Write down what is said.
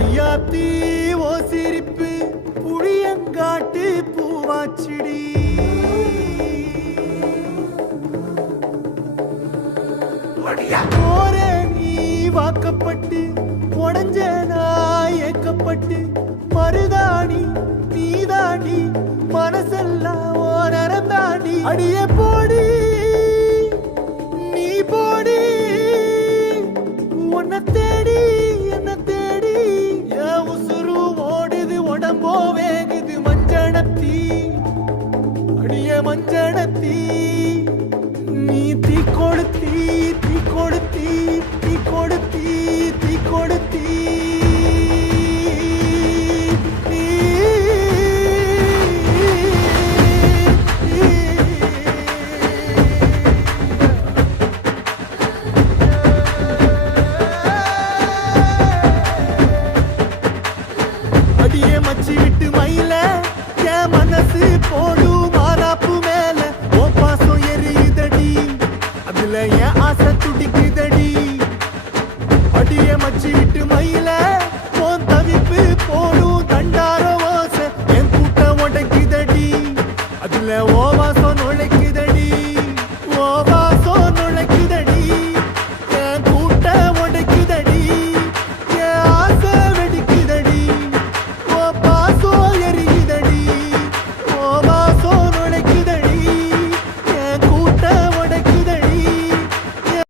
அடியாத்தி ஓ சிரிப்பு புளியங்காட்டு பூவாச்சிடி. போற நீ வாக்கப்பட்டு உடஞ்ச நாய் ஏக்கப்பட்டு மருதாணி நீதாண்டி மனசெல்லாம் ஓரம் தாண்டி. அடிய போடி நீ போடி உன்னை தேடி என்ன தேடி என் உசுரு ஓடுது உடம்போ வேகுது மஞ்சனத்தி அடிய மஞ்சனத்தி. நீ தீ கொடுத்தி தீ கொடுத்தி தீ கொடுத்தி தீ கொடுத்தி. அடியே மச்சி விட்டு மயில என் மனசு போடு மாறாப்பு மேல. ஓ பாசம் எரியுதடி அதுல என் ஆசை துடிக்குதடி. அடியே மச்சி விட்டு மயில